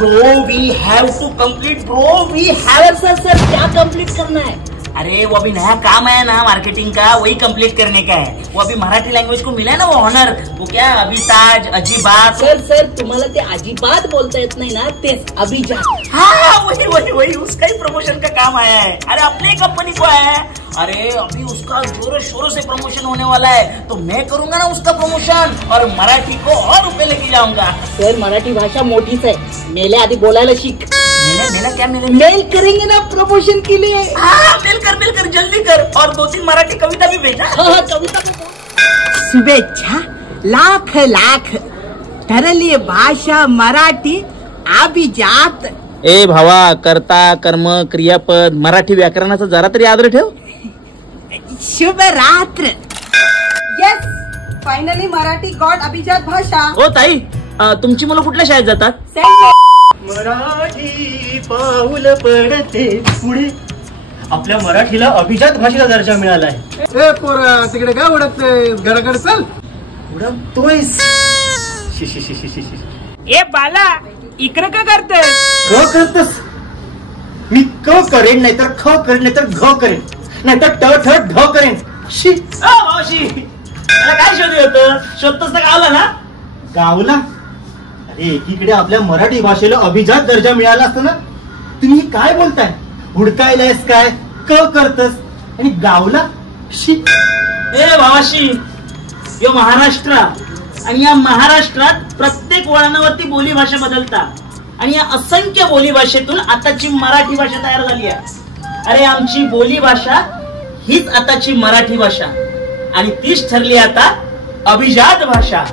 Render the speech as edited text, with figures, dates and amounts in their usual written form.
Bro we have to complete bro we have. Sir क्या complete करना है? अरे वो अभी नया काम है ना मार्केटिंग का, वही कंप्लीट करने का है। वो अभी मराठी लैंग्वेज को मिला है ना वो ऑनर, वो क्या अभिताज अजिबात। सर तुम्हाला ते अजिबात बोलता येत नाही ना, तेच अभिजात। हाँ वही उसका ही प्रमोशन का काम आया है। अरे अपने कंपनी को आया है। अरे अभी उसका जोरों शोरों से प्रमोशन होने वाला है, तो मैं करूंगा ना उसका प्रमोशन और मराठी को और ऊपर लेके जाऊंगा। सर मराठी भाषा मोठीच है, मेले आधी बोलायला शिक। मेला क्या मेल करेंगे ना प्रमोशन के लिए। हाँ मेल कर जल्दी कर, और 2-3 मराठी कविता भी भेजा। हाँ कविता भी। शुभेच्छा लाख लाख, ठरली भाषा मराठी अभिजात। ए भावा, कर्ता कर्म क्रियापद मराठी व्याकरणाचा जरा तरी आदर ठेव। शुभ रात्र। येस फायनली मराठी गॉड अभिजात भाषा। ओ ताई, तुमची मुलं कुठल्या शाळेत जातात? मराठी पाऊल पडते पुढे, आपल्या मराठीला अभिजात भाषेचा दर्जा मिळालाय। ए पोरा, तिकडे काय उडकतोय? घराकडे चल। उडकतोय? ए बाला, इकडे का करतोय? क करतस? मी क करेन, नाहीतर ख करेन, नाहीतर घ करेन, नाहीतर ट ठ ढ करेन। शी मावशी, त्याला काय शोधलं होतं? शोधतोस तर गावला ना? गावला? अरे एकीकडे आपल्या मराठी भाषेला अभिजात दर्जा मिळाला असतो ना, तुम्ही काय बोलताय? हुडकायलायस काय? क करतस आणि गावला? शी। ए भावाशी, यो महाराष्ट्र आणि या महाराष्ट्रात प्रत्येक वळणावरती बोली भाषा बदलतात, आणि या असंख्य बोली भाषेतून आताची मराठी भाषा तयार झाली आहे। अरे आमची बोली भाषा हीच आताची मराठी भाषा, आणि तीच ठरली आता अभिजात भाषा।